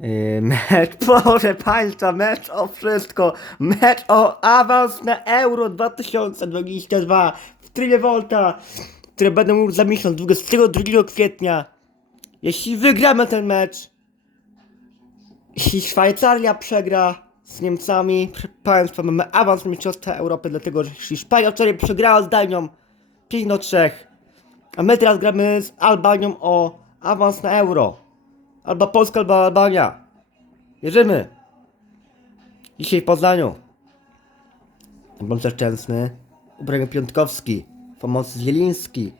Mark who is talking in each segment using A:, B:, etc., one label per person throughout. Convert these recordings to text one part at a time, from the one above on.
A: Yy, mecz, proszę Państwa, mecz o wszystko. Mecz o awans na Euro 2022 w trybie Volta, które będą już za miesiąc, 22 kwietnia. Jeśli wygramy ten mecz, jeśli Szwajcaria przegra z Niemcami, proszę Państwa, mamy awans na Mistrzostwa Europy, dlatego że Hiszpania wczoraj przegrała z Danią 5 do 3. A my teraz gramy z Albanią o awans na Euro. Albo Polska, albo Albania. Wierzymy. Dzisiaj w Poznaniu. Bądź Szczęsny, Ubrany Piątkowski, pomocy Zieliński,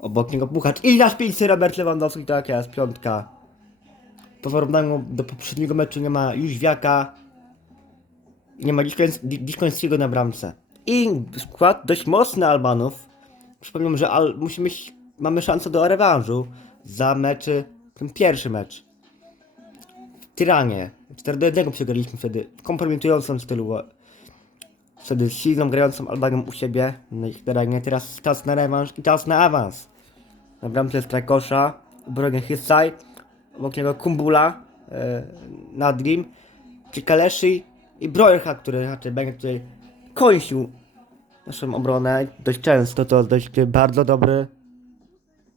A: obok niego Puchacz i nasz piękny Robert Lewandowski, tak jest, piątka. Po porównaniu do poprzedniego meczu nie ma Jóźwiaka nie ma Diszkońskiego na bramce. I skład dość mocny Albanów. Przypomnę, że Al musimy, mamy szansę do rewanżu za meczy, ten pierwszy mecz. W Tyranie. 4 do 1 przegraliśmy wtedy w kompromitującym stylu. Wtedy z silną, grającą Albanią u siebie na. Teraz czas na rewanż i czas na awans. Na bramce jest Trakosza, obronie Hysaj, obok niego Kumbula, e, Nadrim, Cikaleszy i Brojerha, który raczej będzie tutaj kończył naszą obronę dość często. To dość bardzo dobry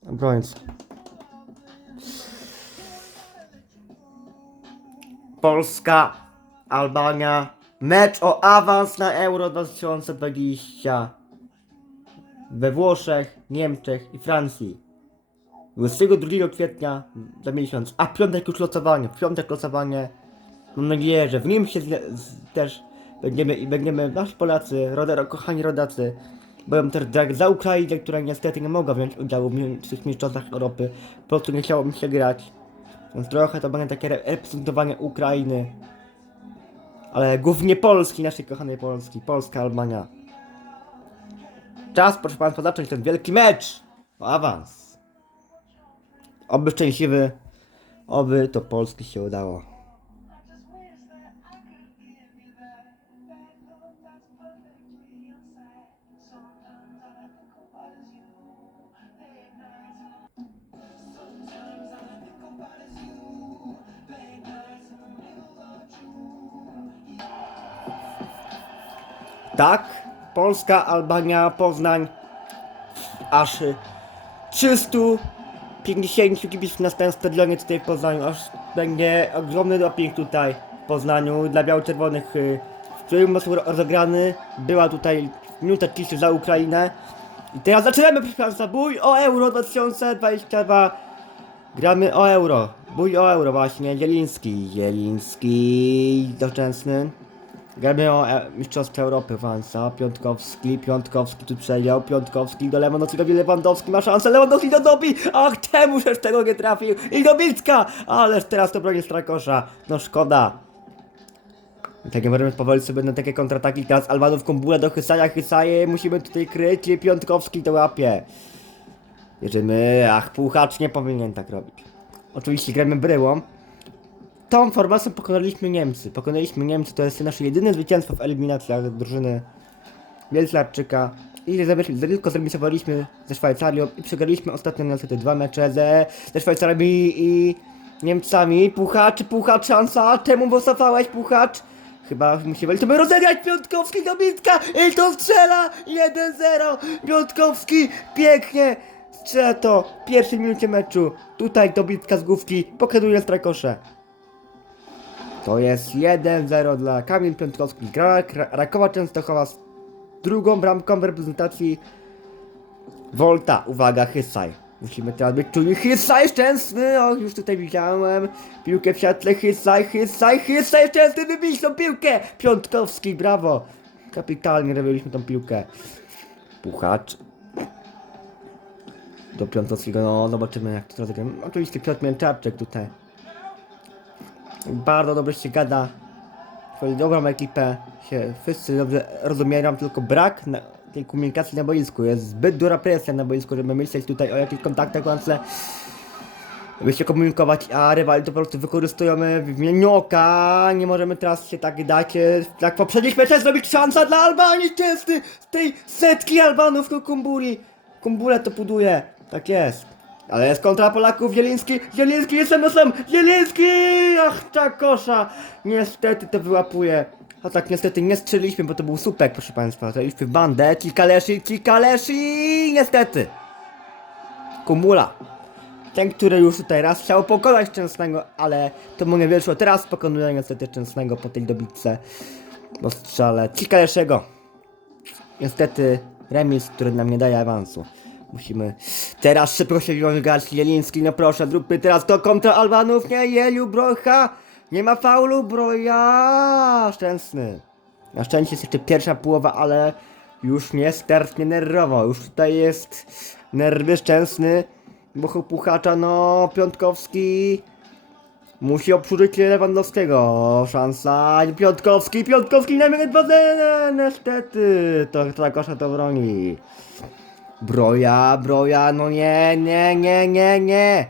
A: obrońca. Polska, Albania, mecz o awans na Euro 2020 we Włoszech, Niemczech i Francji. 22 kwietnia za miesiąc, a piątek już losowanie, piątek losowanie. Mam nadzieję, że w nim się też będziemy i będziemy nasi Polacy, roda, kochani rodacy, byłem też drag za Ukrainę, która niestety nie mogła wziąć udziału w tych mistrzostwach Europy, po prostu nie chciało mi się grać. Więc trochę to będzie takie re- reprezentowanie Ukrainy. Ale głównie Polski, naszej kochanej Polski. Polska, Albania. Czas, proszę Państwa, zacząć ten wielki mecz o awans. Oby szczęśliwy, oby to Polski się udało. Tak, Polska, Albania, Poznań. Aż y, 350 kibiców na stałym stadionie tutaj w Poznaniu. Aż będzie ogromny doping tutaj w Poznaniu dla biało-czerwonych, y, w którym mocno rozegrany. Była tutaj minuta ciszy za Ukrainę. I teraz zaczynamy, proszę Państwa, bój o Euro 2022. Gramy o Euro. Bój o Euro właśnie. Zieliński, Zieliński, doczesny. Gramy o e, Mistrzostwo Europy Wansa, Piątkowski, Piątkowski tu przejął, Piątkowski do Lewandowskiego, Lewandowski ma szansę, Lewandowski do dobi, ach temu żeż tego nie trafił. I do Bicka, ależ teraz to broni Strakosza, no szkoda. Tak możemy powoli sobie na takie kontrataki, teraz Albanów Kumbula do Hysaja, Hysaje musimy tutaj kryć i Piątkowski to łapie. Wierzymy, ach Puchacz nie powinien tak robić. Oczywiście gramy bryłą, tą formacją pokonaliśmy Niemcy. Pokonaliśmy Niemcy, to jest nasze jedyne zwycięstwo w eliminacjach drużyny Wieltlarczyka. I tylko zremisowaliśmy ze Szwajcarią i przegraliśmy ostatnio niestety dwa mecze ze, ze Szwajcariami i Niemcami. Puchacz, puchacz, szansa, czemu wystawałeś puchacz? Chyba musimy to by rozegrać Piątkowski do Bitka i to strzela 1-0 Piątkowski pięknie strzela to w pierwszej minucie meczu tutaj do Bitka z główki pokonuje Strakosze to jest 1-0 dla Kamil Piątkowski. Gra Rakowa Częstochowa z drugą bramką w reprezentacji Volta. Uwaga, Hysaj. Musimy teraz być czujni. Hysaj szczęsny! O, już tutaj widziałem. Piłkę w siatle. Hysaj, Hysaj, Hysaj szczęsny! Wybić tą piłkę! Piątkowski, brawo! Kapitalnie robiliśmy tą piłkę. Puchacz. Do Piątkowskiego, no zobaczymy jak to rozegramy. Oczywiście Piotr Mięczarczyk tutaj. Bardzo dobrze się gada. Twoją dobrą ekipę się wszyscy dobrze rozumieją, tylko brak na, tej komunikacji na boisku. Jest zbyt duża presja na boisku, żeby myśleć tutaj o jakichś kontaktach łączne. By się komunikować, a rywali to po prostu wykorzystują w imieniu oka. Nie możemy teraz się tak dać, e, jak w poprzednich zrobić szansa dla Albanii częsty z tej setki Albanów do Kumbuli. Kumbule to buduje, tak jest. Ale jest kontra Polaków, Zieliński, Zieliński jest sam Zieliński! Ach, ta kosza! Niestety to wyłapuje. A tak niestety nie strzeliśmy, bo to był supek, proszę państwa. W bandę, Kikaleszy, Kikaleszy, niestety. Kumula. Ten, który już tutaj raz chciał pokonać Szczęsnego, ale to mu nie wyszło. Teraz pokonuje niestety Szczęsnego po tej dobitce. Po strzale Cikaleszego. Niestety remis, który nam nie daje awansu. Musimy teraz się wywiązać. Jeliński, no proszę, zróbmy teraz to kontra Albanów. Nie, Jeliu, Brocha. Nie ma faulu, Broja. Szczęsny. Na szczęście jest jeszcze pierwsza połowa, ale już nie start nie nerwował. Już tutaj jest nerwy szczęsny. Bo puchacza, no, Piątkowski. Musi obsłużyć Lewandowskiego. Szansa. Piątkowski, Piątkowski na minut 2 Niestety. To ta kosza to broni. Broja, broja, no nie, nie, nie, nie, nie.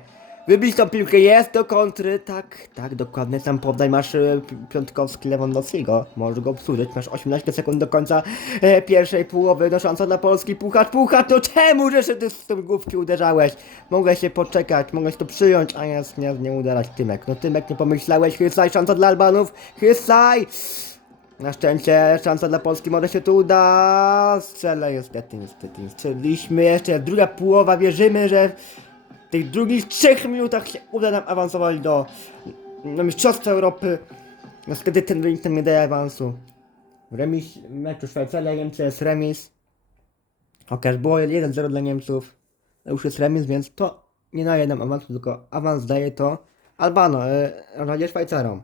A: Wybić tą piłkę, jest do kontry, tak, tak, dokładnie, tam podaj masz e, Pi- Piątkowski Lewandowskiego, możesz go obsłużyć, masz 18 sekund do końca e, pierwszej połowy, no szansa na Polski, puchacz, puchacz, no czemu, że ty z tym główki uderzałeś? Mogłeś się poczekać, mogłeś to przyjąć, a nie, nie, nie uderać Tymek, no Tymek nie pomyślałeś, Hyslaj, szansa dla Albanów, Hyslaj! Na szczęście szansa dla Polski może się tu uda. Strzelę niestety, niestety. nie Strzeliliśmy jeszcze. Druga połowa. Wierzymy, że w tych drugich trzech minutach się uda nam awansować do, do Mistrzostwa Europy. Niestety ten wynik ten nie daje awansu. Remis meczu Szwajcaria-Niemcy jest remis. Chociaż było 1-0 dla Niemców. Już jest remis, więc to nie daje nam awansu, tylko awans daje to Albano, e, radzie Szwajcarom.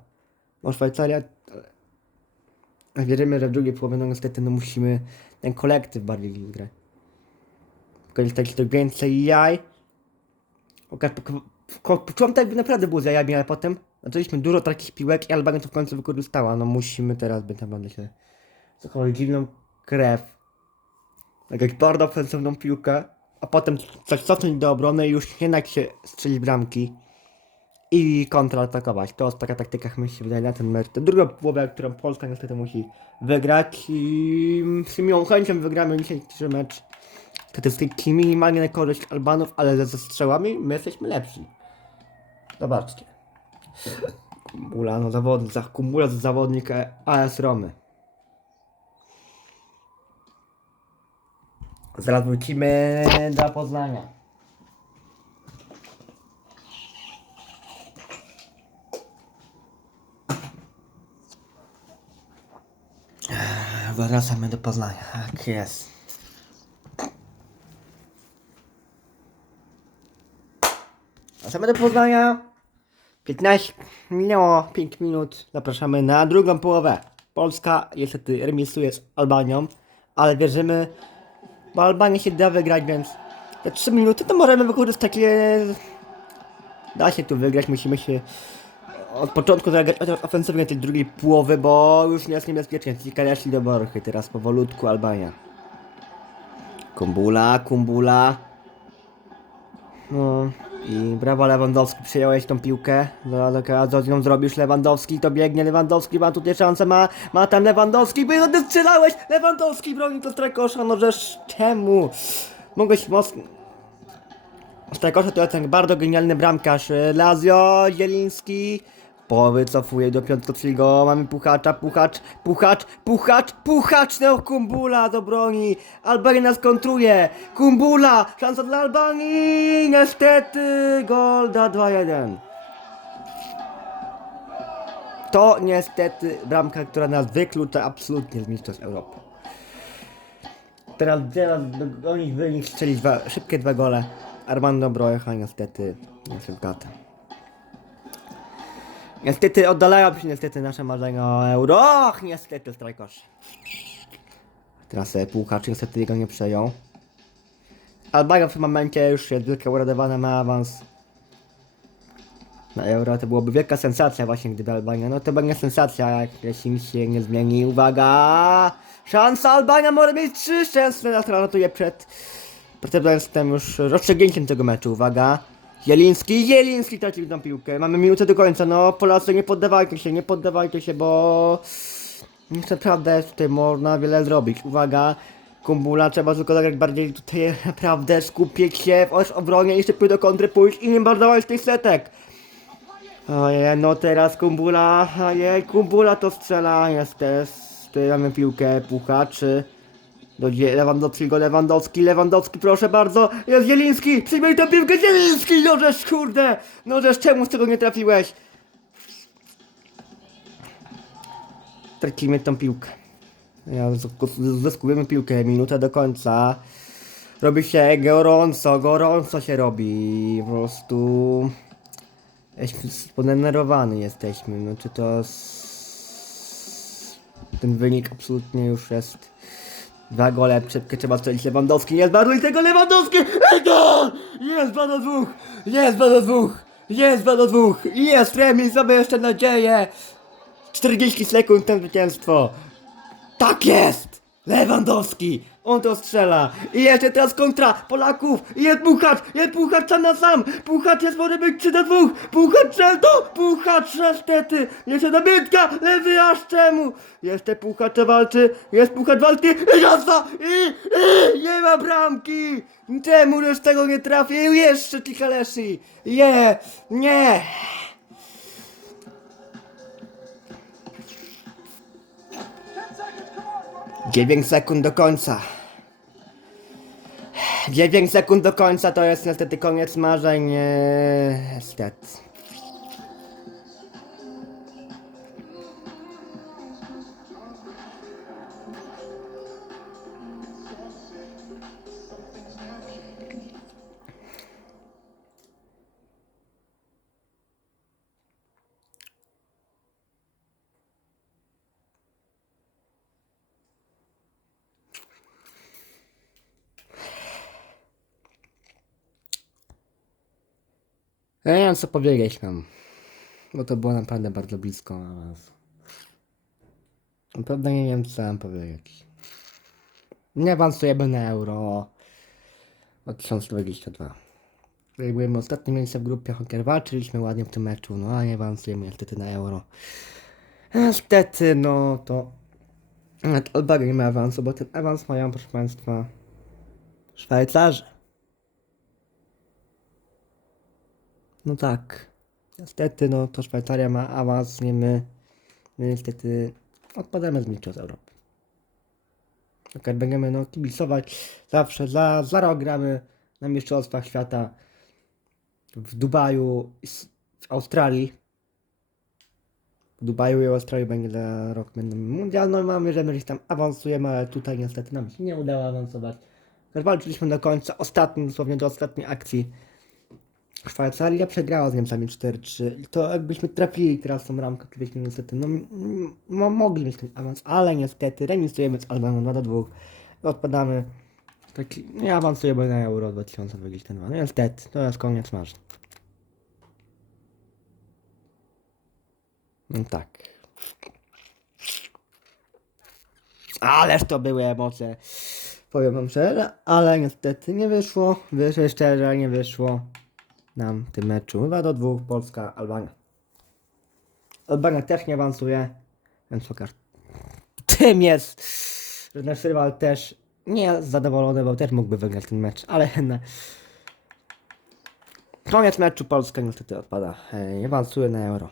A: Bo Szwajcaria Wierzymy, że w drugiej połowie no niestety no musimy ten kolektyw bardziej grać. Korzystać to więcej jaj. Okaż, po, po, początek naprawdę był za jajami, ale potem zaczęliśmy dużo takich piłek i Albania to w końcu wykorzystała. No musimy teraz być naprawdę się zachować dziwną krew. Jakąś bardzo ofensywną piłkę, a potem coś cofnąć do obrony i już dać się strzelić bramki i kontratakować. To jest taka taktyka, chyba mi się wydaje, na ten mecz. Druga połowa, którą Polska niestety musi wygrać i z miłą chęcią wygramy dzisiejszy mecz. Statystyki minimalnie na korzyść Albanów, ale ze strzałami my jesteśmy lepsi. Zobaczcie. Kumula, no zawodnik, za- Kumula zawodnik AS Romy. Zaraz wrócimy do Poznania. Wracamy do Poznania. Tak jest. Wracamy do Poznania. 15 minęło 5 minut. Zapraszamy na drugą połowę. Polska niestety remisuje z Albanią, ale wierzymy, bo Albania się da wygrać, więc te 3 minuty to możemy wykorzystać. Da się tu wygrać, musimy się od początku zagrać ofensywnie tej drugiej połowy, bo już nie jest niebezpiecznie. Szli do Borchy, teraz powolutku Albania. Kumbula, Kumbula. No i brawo Lewandowski, przyjąłeś tą piłkę. Zaraz co z nią zrobisz Lewandowski, to biegnie Lewandowski, ma tutaj szansę, ma, ma tam Lewandowski, by ty strzelałeś! Lewandowski broni to Strakosza, no żeż czemu? Mogłeś mocno... Strakosza to jest bardzo genialny bramkarz. Lazio, Zieliński. Połowy cofuje do Piątkowskiego. Mamy puchacza, puchacz, puchacz, puchacz, puchacz, no Kumbula do broni. Albania nas kontruje. Kumbula, szansa dla Albanii. Niestety, gol da 2-1. To niestety bramka, która nas wyklucza absolutnie z Mistrzostw Europy. Teraz teraz dogonić wynik, strzelić dwa, szybkie dwa gole. Armando Broecha niestety nie zgadza. Niestety oddalają się niestety nasze marzenia o euro. Och, niestety strajkosz. Teraz e, Pułkacz niestety jego nie przejął. Albania w tym momencie już jest wielka uradowana ma awans na euro. To byłoby wielka sensacja właśnie gdyby Albania. No to będzie sensacja, jak jeśli się nie zmieni. Uwaga! Szansa Albania może mieć trzy szczęsne nas ratuje przed Prezydentem już rozstrzygnięciem tego meczu, uwaga. Jeliński, Jeliński tracił tą piłkę. Mamy minutę do końca, no Polacy nie poddawajcie się, nie poddawajcie się, bo... Naprawdę tutaj można wiele zrobić. Uwaga. Kumbula trzeba tylko zagrać bardziej tutaj naprawdę skupić się w obronie i szybko do kontry pójść i nie marnować tych setek. Ojej, no teraz Kumbula, ojej, Kumbula to strzela, jest też, tutaj mamy piłkę, puchaczy. Dojdzie Lewandowskiego, Lewandowski, Lewandowski, proszę bardzo, jest Zieliński, przyjmij tę piłkę, Zieliński, no żeż, kurde, no żeż, czemu z tego nie trafiłeś? Tracimy tą piłkę. Ja zyskujemy piłkę, minuta do końca. Robi się gorąco, gorąco się robi, po prostu... Jesteśmy podenerwowani jesteśmy, no czy to... Ten wynik absolutnie już jest... Dwa gole, szybko trzeba strzelić Lewandowski, jest bardzo tego Lewandowski! Gol! Jest 2 do 2! Jest 2 do 2! Jest 2 do 2! Jest remis, mamy jeszcze nadzieję! 40 sekund na zwycięstwo! Tak jest! Lewandowski! On to strzela! I jeszcze teraz kontra Polaków! I Jest Puchacz! Jest Puchacz sam na sam! Puchacz jest może być 3 do 2! Puchacz to! Puchacz niestety! Jeszcze dobytka! Lewy aż czemu? Jeszcze Puchacz walczy! Jest Puchacz walki! I jazda! I, I nie ma bramki! Czemu już tego nie trafił? Jeszcze Tikaleszy! Nie! Nie! 9 sekund do końca. 9 sekund do końca to jest niestety koniec marzeń. Niestety. Ja nie wiem co powiedzieć nam. Bo to było naprawdę bardzo blisko na was. Naprawdę nie wiem co mam powiedzieć. Nie awansujemy na euro 2022. Zajmujemy ostatnie miejsce w grupie hokeja. Walczyliśmy ładnie w tym meczu, no a nie awansujemy niestety na euro. Niestety, no to... Nawet ma awansu, bo ten awans mają, proszę Państwa, Szwajcarzy. No tak. Niestety, no to Szwajcaria ma awans, nie my. My niestety odpadamy z Mistrzostw Europy. Tak, będziemy no kibicować zawsze, za, za rok gramy na Mistrzostwach Świata w Dubaju, w Australii. W Dubaju i Australii będzie za rok będą mundial, no mamy, że my gdzieś tam awansujemy, ale tutaj niestety nam się nie udało awansować. Walczyliśmy do końca, ostatnim, dosłownie do ostatniej akcji. Szwajcaria przegrała z Niemcami 4-3. I To jakbyśmy trafili teraz tą ramkę, byśmy niestety, no, m- m- mogli mieć awans, ale niestety remisujemy z Albanią 2 do 2. Odpadamy. Taki, nie awansujemy na Euro 2022. No niestety, to jest koniec marzeń. No tak. Ależ to były emocje. Powiem wam szczerze, ale niestety nie wyszło. Wyszło szczerze, nie wyszło nam w tym meczu. 2 do 2 Polska, Albania. Albania też nie awansuje, więc pokaż. Tym jest, że nasz rywal też nie jest zadowolony, bo też mógłby wygrać ten mecz, ale na... koniec meczu Polska niestety odpada. E, Nie awansuje na Euro.